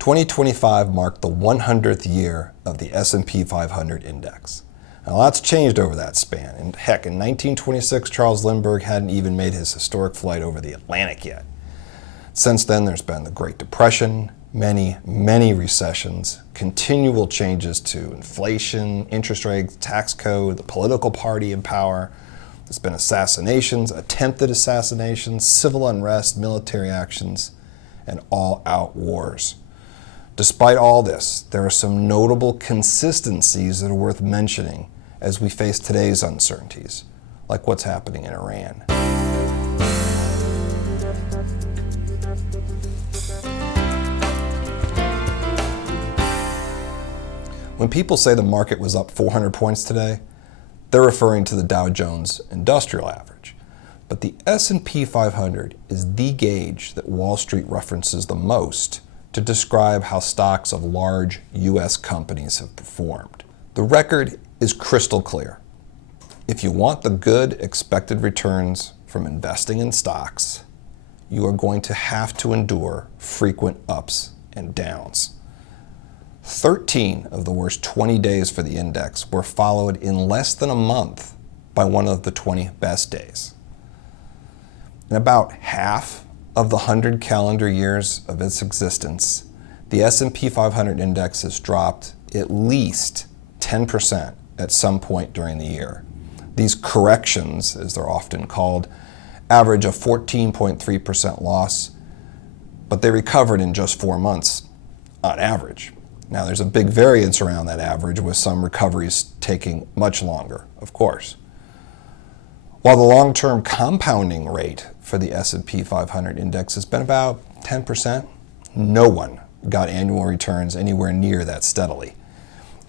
2025 marked the 100th year of the S&P 500 index. Now, lots changed over that span, and heck, in 1926, Charles Lindbergh hadn't even made his historic flight over the Atlantic yet. Since then, there's been the Great Depression, many recessions, continual changes to inflation, interest rates, tax code, the political party in power. There's been assassinations, attempted assassinations, civil unrest, military actions, and all-out wars. Despite all this, there are some notable consistencies that are worth mentioning as we face today's uncertainties, like what's happening in Iran. When people say the market was up 400 points today, they're referring to the Dow Jones Industrial Average. But the S&P 500 is the gauge that Wall Street references the most to describe how stocks of large U.S. companies have performed. The record is crystal clear. If you want the good expected returns from investing in stocks, you are going to have to endure frequent ups and downs. 13 of the worst 20 days for the index were followed in less than a month by one of the 20 best days. In about half of the 100 calendar years of its existence, the S&P 500 index has dropped at least 10% at some point during the year. These corrections, as they're often called, average a 14.3% loss, but they recovered in just 4 months on average. Now, there's a big variance around that average, with some recoveries taking much longer, of course. While the long-term compounding rate for the S&P 500 index has been about 10%, no one got annual returns anywhere near that steadily.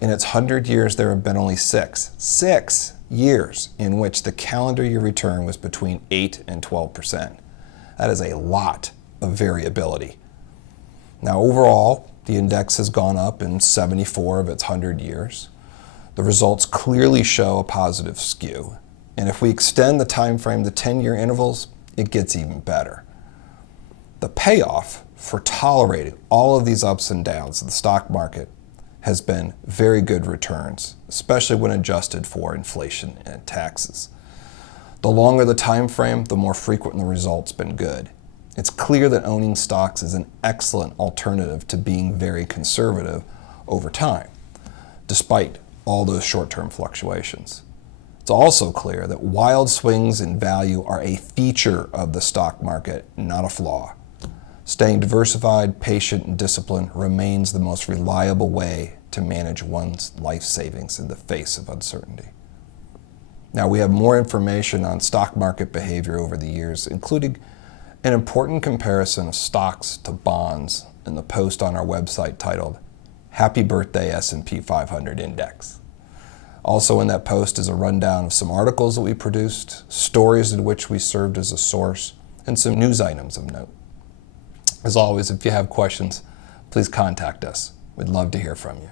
In its 100 years, there have been only six years in which the calendar year return was between 8 and 12%. That is a lot of variability. Now, overall, the index has gone up in 74 of its 100 years. The results clearly show a positive skew. And if we extend the time frame to 10-year intervals, it gets even better. The payoff for tolerating all of these ups and downs of the stock market has been very good returns, especially when adjusted for inflation and taxes. The longer the time frame, the more frequent the results been good. It's clear that owning stocks is an excellent alternative to being very conservative over time, despite all those short-term fluctuations. It's also clear that wild swings in value are a feature of the stock market, not a flaw. Staying diversified, patient, and disciplined remains the most reliable way to manage one's life savings in the face of uncertainty. Now, we have more information on stock market behavior over the years, including an important comparison of stocks to bonds in the post on our website titled Happy Birthday S&P 500 Index. Also in that post is a rundown of some articles that we produced, stories in which we served as a source, and some news items of note. As always, if you have questions, please contact us. We'd love to hear from you.